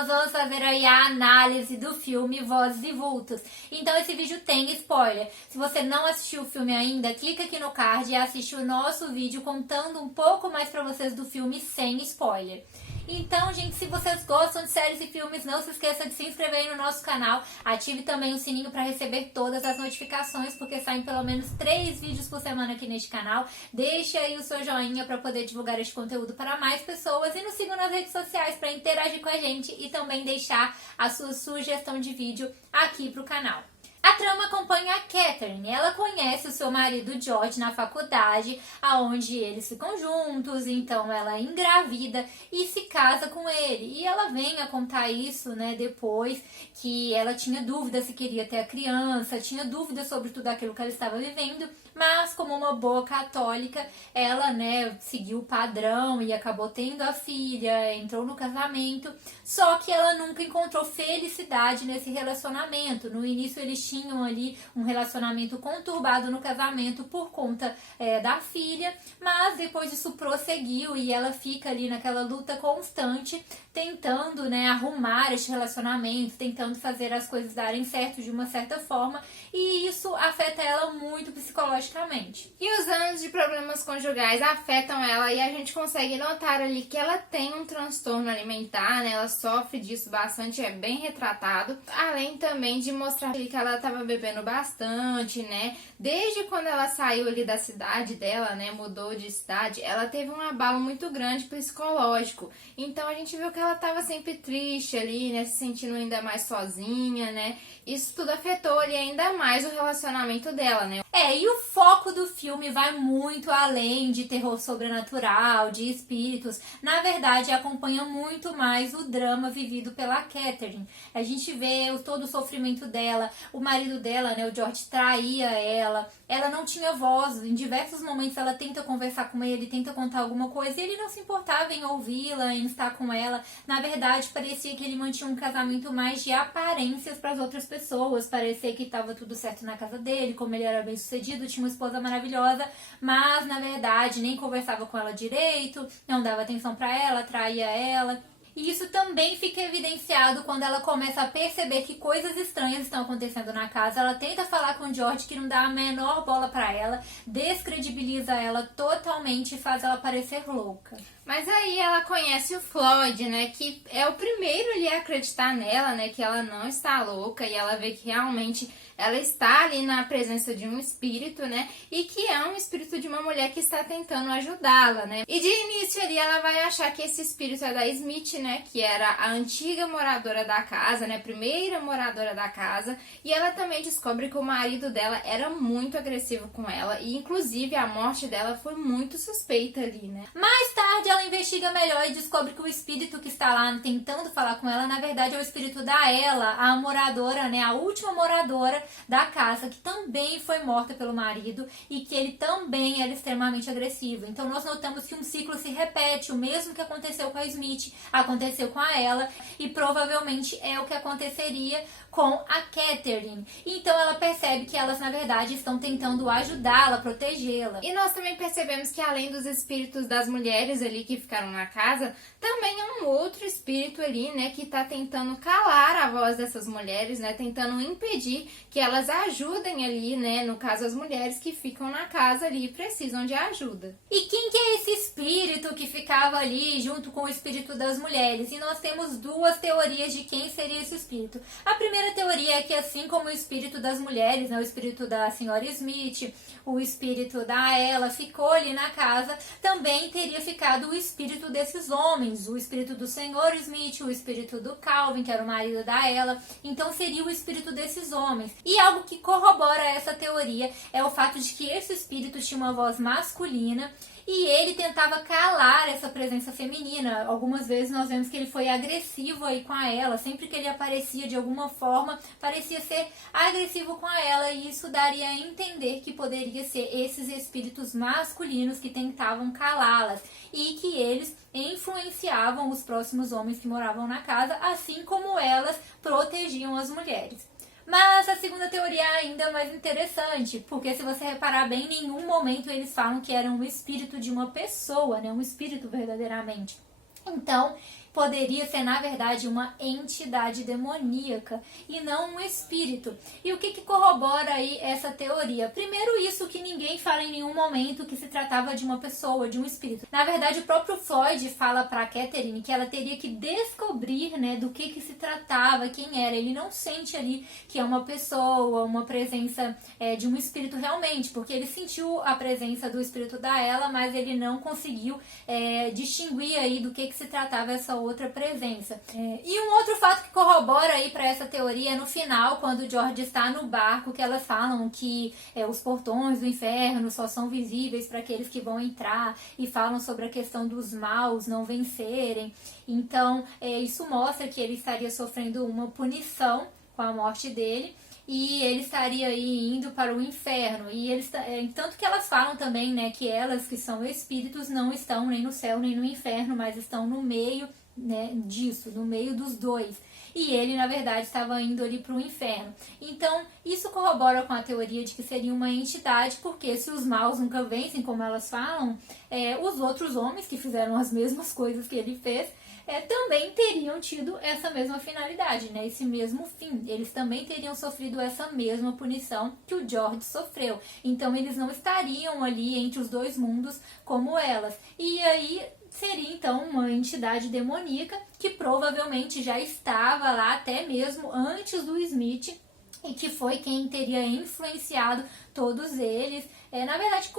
nós vamos fazer aí a análise do filme Vozes e Vultos. Então esse vídeo tem spoiler. Se você não assistiu o filme ainda, clica aqui no card e assiste o nosso vídeo contando um pouco mais pra vocês do filme sem spoiler. Então, gente, se vocês gostam de séries e filmes, não se esqueça de se inscrever aí no nosso canal. Ative também o sininho para receber todas as notificações, porque saem pelo menos 3 vídeos por semana aqui neste canal. Deixe aí o seu joinha para poder divulgar este conteúdo para mais pessoas. E nos sigam nas redes sociais para interagir com a gente e também deixar a sua sugestão de vídeo aqui pro canal. A trama acompanha a Catherine. Ela conhece o seu marido George na faculdade, aonde eles ficam juntos, então ela engravida e se casa com ele. E ela vem a contar isso, né, depois que ela tinha dúvida se queria ter a criança, tinha dúvida sobre tudo aquilo que ela estava vivendo, mas como uma boa católica, ela, né, seguiu o padrão e acabou tendo a filha, entrou no casamento, só que ela nunca encontrou felicidade nesse relacionamento. No início eles tinham ali um relacionamento conturbado no casamento por conta da filha, mas depois isso prosseguiu e ela fica ali naquela luta constante, tentando, né, arrumar este relacionamento, tentando fazer as coisas darem certo de uma certa forma, e isso afeta ela muito psicologicamente. E os anos de problemas conjugais afetam ela e a gente consegue notar ali que ela tem um transtorno alimentar, né? Ela sofre disso bastante, é bem retratado. Além também de mostrar que ela estava bebendo bastante, né? Desde quando ela saiu ali da cidade dela, né? Mudou de cidade, ela teve um abalo muito grande psicológico. Então a gente viu que ela estava sempre triste ali, né? Se sentindo ainda mais sozinha, né? Isso tudo afetou ali ainda mais o relacionamento dela, né? E o foco do filme vai muito além de terror sobrenatural, de espíritos. Na verdade, acompanha muito mais o drama vivido pela Catherine. A gente vê todo o sofrimento dela, o marido dela, né, o George, traía ela não tinha voz. Em diversos momentos ela tenta conversar com ele, tenta contar alguma coisa, e ele não se importava em ouvi-la, em estar com ela. Na verdade, parecia que ele mantinha um casamento mais de aparências para as outras pessoas. Parecia que estava tudo certo na casa dele, como ele era bem sucedido, tinha uma esposa maravilhosa, mas na verdade nem conversava com ela direito, não dava atenção para ela, traía ela. E isso também fica evidenciado quando ela começa a perceber que coisas estranhas estão acontecendo na casa. Ela tenta falar com o George, que não dá a menor bola pra ela, descredibiliza ela totalmente e faz ela parecer louca. Mas aí ela conhece o Floyd, né, que é o primeiro ali a acreditar nela, né, que ela não está louca, e ela vê que realmente ela está ali na presença de um espírito, né, e que é um espírito de uma mulher que está tentando ajudá-la, né. E de início ali ela vai achar que esse espírito é da Smith, né, que era a antiga moradora da casa, né, primeira moradora da casa, e ela também descobre que o marido dela era muito agressivo com ela, e inclusive a morte dela foi muito suspeita ali, né. Mais tarde ela investiga melhor e descobre que o espírito que está lá tentando falar com ela, na verdade é o espírito da Ela, a moradora, né, a última moradora da casa, que também foi morta pelo marido e que ele também era extremamente agressivo. Então nós notamos que um ciclo se repete, o mesmo que aconteceu com a Smith, aconteceu com a Ela, e provavelmente é o que aconteceria com a Catherine. Então ela percebe que elas na verdade estão tentando ajudá-la, protegê-la. E nós também percebemos que além dos espíritos das mulheres ali que ficaram na casa, também é um outro espírito ali, né, que tá tentando calar a voz dessas mulheres, né, tentando impedir que elas ajudem ali, né, no caso as mulheres que ficam na casa ali e precisam de ajuda. E quem que é esse espírito que ficava ali junto com o espírito das mulheres? E nós temos duas teorias de quem seria esse espírito. A primeira teoria é que, assim como o espírito das mulheres, né, o espírito da senhora Smith, o espírito da Ela ficou ali na casa, também teria ficado o espírito desses homens, o espírito do senhor Smith, o espírito do Calvin, que era o marido da Ela. Então seria o espírito desses homens. E algo que corrobora essa teoria é o fato de que esse espírito tinha uma voz masculina e ele tentava calar essa presença feminina. Algumas vezes nós vemos que ele foi agressivo aí com a Ela, sempre que ele aparecia de alguma forma, parecia ser agressivo com a Ela, e isso daria a entender que poderia ser esses espíritos masculinos que tentavam calá-las e que eles influenciavam os próximos homens que moravam na casa, assim como elas protegiam as mulheres. Mas a segunda teoria é ainda mais interessante, porque se você reparar bem, em nenhum momento eles falam que era um espírito de uma pessoa, né? Um espírito verdadeiramente. Então, poderia ser, na verdade, uma entidade demoníaca e não um espírito. E o que corrobora aí essa teoria? Primeiro, isso que ninguém fala em nenhum momento que se tratava de uma pessoa, de um espírito. Na verdade, o próprio Floyd fala para Catherine que ela teria que descobrir, né, do que se tratava, quem era. Ele não sente ali que é uma pessoa, uma presença de um espírito realmente, porque ele sentiu a presença do espírito da Ella, mas ele não conseguiu distinguir aí do que se tratava essa outra presença. E um outro fato que corrobora aí para essa teoria é no final, quando o George está no barco, que elas falam que os portões do inferno só são visíveis para aqueles que vão entrar, e falam sobre a questão dos maus não vencerem. Então, isso mostra que ele estaria sofrendo uma punição com a morte dele, e ele estaria aí indo para o inferno. E eles, tanto que elas falam também, né, que elas, que são espíritos, não estão nem no céu nem no inferno, mas estão no meio, né, disso, no meio dos dois. E ele, na verdade, estava indo ali para o inferno. Então, isso corrobora com a teoria de que seria uma entidade, porque se os maus nunca vencem, como elas falam, os outros homens que fizeram as mesmas coisas que ele fez, também teriam tido essa mesma finalidade, né? Esse mesmo fim. Eles também teriam sofrido essa mesma punição que o George sofreu. Então, eles não estariam ali entre os dois mundos como elas. E aí seria então uma entidade demoníaca que provavelmente já estava lá até mesmo antes do Smith, e que foi quem teria influenciado todos eles. Na verdade,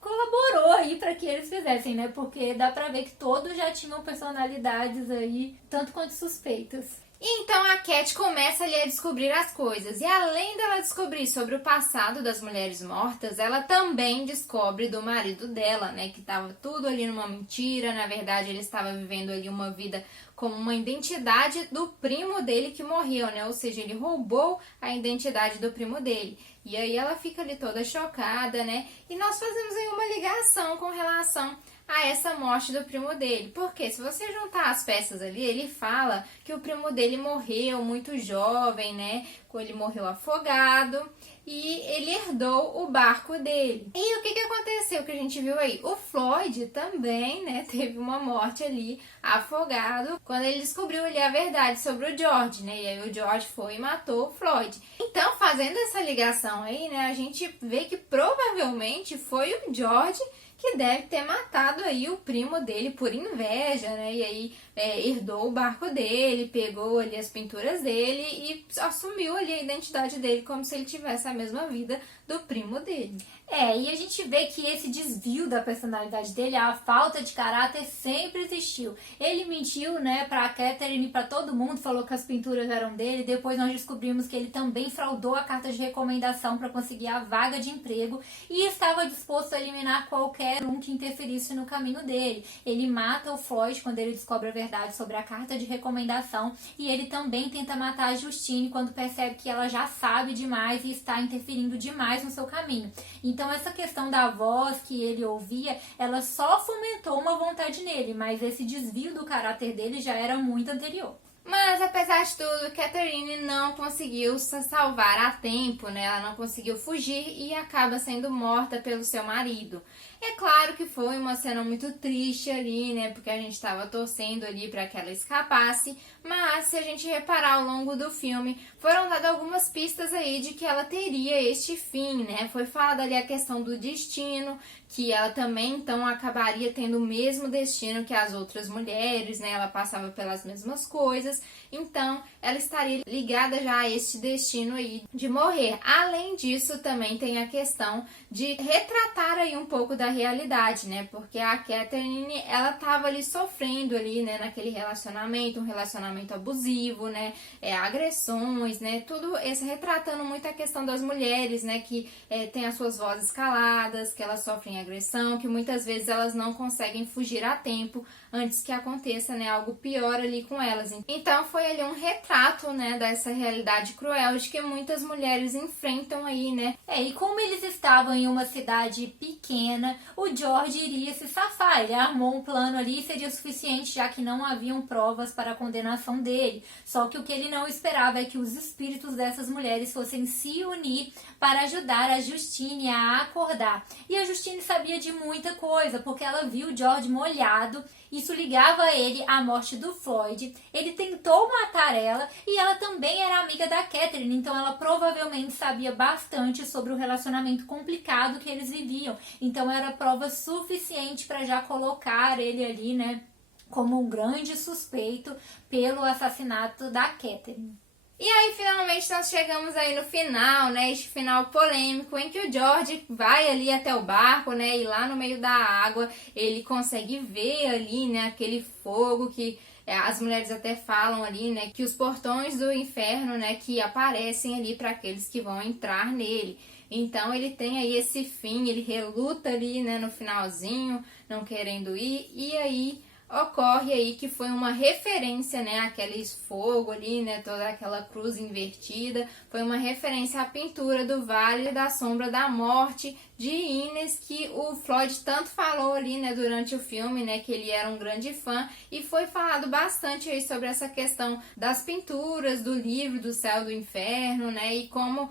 colaborou aí para que eles fizessem, né? Porque dá pra ver que todos já tinham personalidades aí, tanto quanto suspeitas. Então a Cat começa ali a descobrir as coisas, e além dela descobrir sobre o passado das mulheres mortas, ela também descobre do marido dela, né, que estava tudo ali numa mentira. Na verdade, ele estava vivendo ali uma vida como uma identidade do primo dele que morreu, né, ou seja, ele roubou a identidade do primo dele. E aí ela fica ali toda chocada, né, e nós fazemos aí uma ligação com relação a essa morte do primo dele. Porque se você juntar as peças ali, ele fala que o primo dele morreu muito jovem, né? Ele morreu afogado e ele herdou o barco dele. E o que aconteceu que a gente viu aí? O Floyd também, né, teve uma morte ali afogado quando ele descobriu ali a verdade sobre o George, né? E aí o George foi e matou o Floyd. Então, fazendo essa ligação aí, né, a gente vê que provavelmente foi o George que deve ter matado aí o primo dele por inveja, né? E aí herdou o barco dele, pegou ali as pinturas dele e assumiu ali a identidade dele como se ele tivesse a mesma vida do primo dele. E a gente vê que esse desvio da personalidade dele, a falta de caráter, sempre existiu. Ele mentiu, né, pra Catherine e pra todo mundo, falou que as pinturas eram dele. Depois nós descobrimos que ele também fraudou a carta de recomendação para conseguir a vaga de emprego e estava disposto a eliminar qualquer um que interferisse no caminho dele. Ele mata o Floyd quando ele descobre a verdade sobre a carta de recomendação, e ele também tenta matar a Justine quando percebe que ela já sabe demais e está interferindo demais no seu caminho. Então essa questão da voz que ele ouvia, ela só fomentou uma vontade nele, mas esse desvio do caráter dele já era muito anterior. Mas, apesar de tudo, Catherine não conseguiu se salvar a tempo, né? Ela não conseguiu fugir e acaba sendo morta pelo seu marido. É claro que foi uma cena muito triste ali, né? Porque a gente estava torcendo ali para que ela escapasse. Mas, se a gente reparar ao longo do filme, foram dadas algumas pistas aí de que ela teria este fim, né? Foi falada ali a questão do destino, que ela também, então, acabaria tendo o mesmo destino que as outras mulheres, né? Ela passava pelas mesmas coisas. Então, ela estaria ligada já a este destino aí de morrer. Além disso, também tem a questão de retratar aí um pouco da realidade, né? Porque a Catherine, ela tava ali sofrendo ali, né? Naquele relacionamento, um relacionamento abusivo, né? Agressões, né? Tudo esse retratando muito a questão das mulheres, né? Que tem as suas vozes caladas, que elas sofrem agressão, que muitas vezes elas não conseguem fugir a tempo antes que aconteça, né, algo pior ali com elas. Então foi ali um retrato, né, dessa realidade cruel de que muitas mulheres enfrentam aí, né. E como eles estavam em uma cidade pequena, o George iria se safar. Ele armou um plano ali e seria suficiente, já que não haviam provas para a condenação dele. Só que o que ele não esperava é que os espíritos dessas mulheres fossem se unir para ajudar a Justine a acordar. E a Justine sabia de muita coisa, porque ela viu o George molhado. Isso ligava ele à morte do Floyd. Ele tentou matar ela e ela também era amiga da Catherine, então ela provavelmente sabia bastante sobre o relacionamento complicado que eles viviam. Então era prova suficiente para já colocar ele ali, né, como um grande suspeito pelo assassinato da Catherine. E aí, finalmente, nós chegamos aí no final, né, este final polêmico, em que o George vai ali até o barco, né, e lá no meio da água ele consegue ver ali, né, aquele fogo que as mulheres até falam ali, né, que os portões do inferno, né, que aparecem ali para aqueles que vão entrar nele. Então ele tem aí esse fim, ele reluta ali, né, no finalzinho, não querendo ir, e aí ocorre aí que foi uma referência, né, aquele fogo ali, né, toda aquela cruz invertida, foi uma referência à pintura do Vale da Sombra da Morte de Innes, que o Floyd tanto falou ali, né, durante o filme, né, que ele era um grande fã, e foi falado bastante aí sobre essa questão das pinturas do livro do Céu e do Inferno, né, e como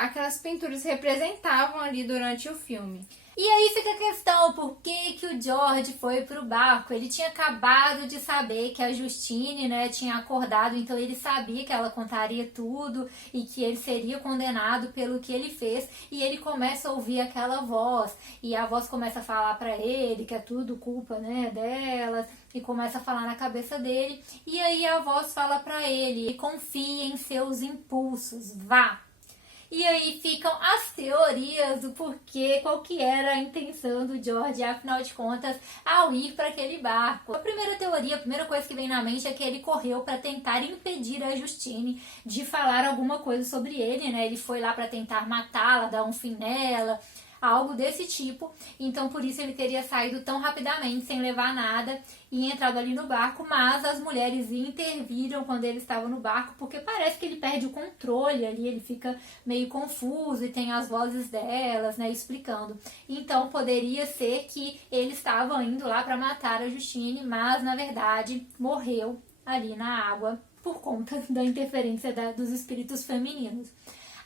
aquelas pinturas representavam ali durante o filme. E aí fica a questão, por que o George foi pro barco? Ele tinha acabado de saber que a Justine, né, tinha acordado, então ele sabia que ela contaria tudo e que ele seria condenado pelo que ele fez, e ele começa a ouvir aquela voz, e a voz começa a falar pra ele que é tudo culpa, né, delas, e começa a falar na cabeça dele, e aí a voz fala pra ele: confie em seus impulsos, vá. E aí ficam as teorias do porquê, qual que era a intenção do George, afinal de contas, ao ir para aquele barco. A primeira teoria, a primeira coisa que vem na mente é que ele correu para tentar impedir a Justine de falar alguma coisa sobre ele, né? Ele foi lá para tentar matá-la, dar um fim nela, algo desse tipo. Então por isso ele teria saído tão rapidamente, sem levar nada, e entrado ali no barco, mas as mulheres interviram quando ele estava no barco, porque parece que ele perde o controle ali, ele fica meio confuso e tem as vozes delas, né, explicando. Então poderia ser que ele estava indo lá para matar a Justine, mas na verdade morreu ali na água por conta da interferência dos espíritos femininos.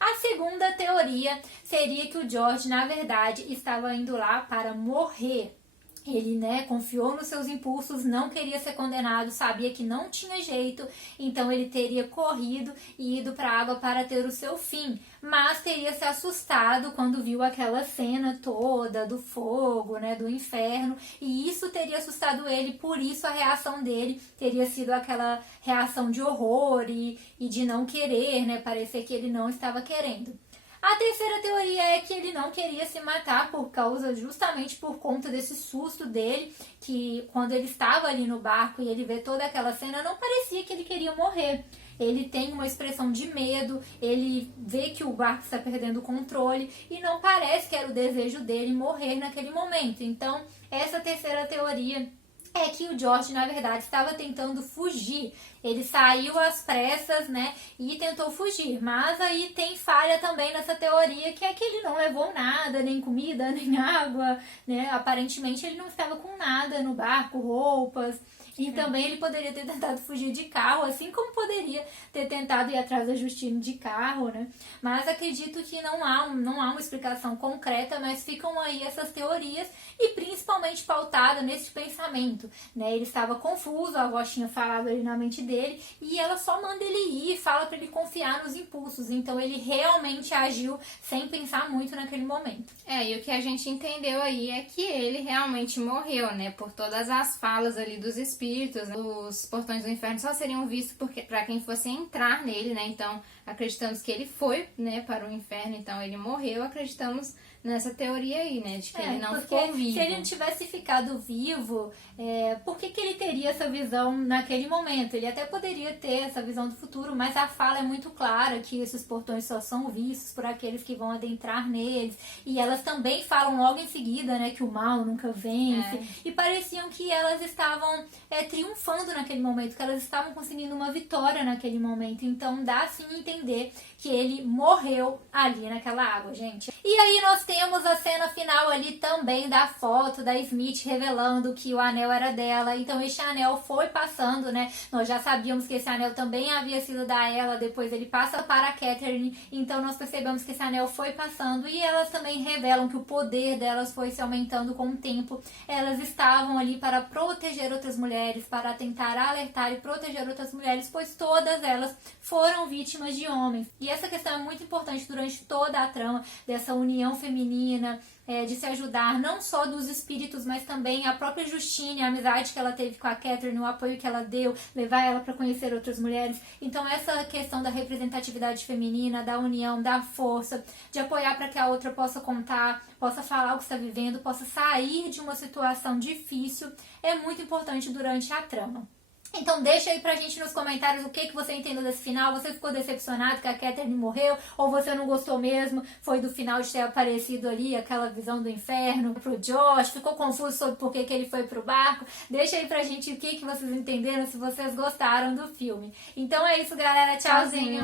A segunda teoria seria que o George, na verdade, estava indo lá para morrer. Ele, né, confiou nos seus impulsos, não queria ser condenado, sabia que não tinha jeito, então ele teria corrido e ido para a água para ter o seu fim, mas teria se assustado quando viu aquela cena toda do fogo, né, do inferno, e isso teria assustado ele, por isso a reação dele teria sido aquela reação de horror e de não querer, né, parecer que ele não estava querendo. A terceira teoria é que ele não queria se matar justamente por conta desse susto dele, que quando ele estava ali no barco e ele vê toda aquela cena, não parecia que ele queria morrer. Ele tem uma expressão de medo, ele vê que o barco está perdendo o controle e não parece que era o desejo dele morrer naquele momento. Então, essa terceira teoria é que o George, na verdade, estava tentando fugir. Ele saiu às pressas, né, e tentou fugir. Mas aí tem falha também nessa teoria, que é que ele não levou nada, nem comida, nem água, né? Aparentemente ele não estava com nada no barco, roupas. E também ele poderia ter tentado fugir de carro, assim como poderia ter tentado ir atrás da Justine de carro, né? Mas acredito que não há uma explicação concreta, mas ficam aí essas teorias e principalmente pautada nesse pensamento, né? Ele estava confuso, a avó tinha falado ali na mente dele e ela só manda ele ir, fala para ele confiar nos impulsos. Então ele realmente agiu sem pensar muito naquele momento. E o que a gente entendeu aí é que ele realmente morreu, né? Por todas as falas ali dos espíritos. Os portões do inferno só seriam vistos para quem fosse entrar nele, né? Então, acreditamos que ele foi, né, para o inferno, então ele morreu, acreditamos nessa teoria aí, né, de que ele não ficou vivo. Se ele não tivesse ficado vivo, por que ele teria essa visão naquele momento? Ele até poderia ter essa visão do futuro, mas a fala é muito clara que esses portões só são vistos por aqueles que vão adentrar neles, e elas também falam logo em seguida, né, que o mal nunca vence, e pareciam que elas estavam triunfando naquele momento, que elas estavam conseguindo uma vitória naquele momento, então dá sim a entender que ele morreu ali naquela água, gente. E aí nós temos a cena final ali também da foto da Smith revelando que o anel era dela. Então este anel foi passando, né? Nós já sabíamos que esse anel também havia sido da ela, depois ele passa para a Catherine. Então nós percebemos que esse anel foi passando e elas também revelam que o poder delas foi se aumentando com o tempo. Elas estavam ali para proteger outras mulheres, para tentar alertar e proteger outras mulheres, pois todas elas foram vítimas de homens. E essa questão é muito importante durante toda a trama dessa união feminina, de se ajudar, não só dos espíritos, mas também a própria Justine, a amizade que ela teve com a Catherine, o apoio que ela deu, levar ela para conhecer outras mulheres. Então essa questão da representatividade feminina, da união, da força, de apoiar para que a outra possa contar, possa falar o que está vivendo, possa sair de uma situação difícil, é muito importante durante a trama. Então deixa aí pra gente nos comentários o que você entendeu desse final. Você ficou decepcionado que a Catherine morreu? Ou você não gostou mesmo? Foi do final de ter aparecido ali aquela visão do inferno pro Josh? Ficou confuso sobre por que ele foi pro barco? Deixa aí pra gente o que vocês entenderam, se vocês gostaram do filme. Então é isso, galera. Tchauzinho!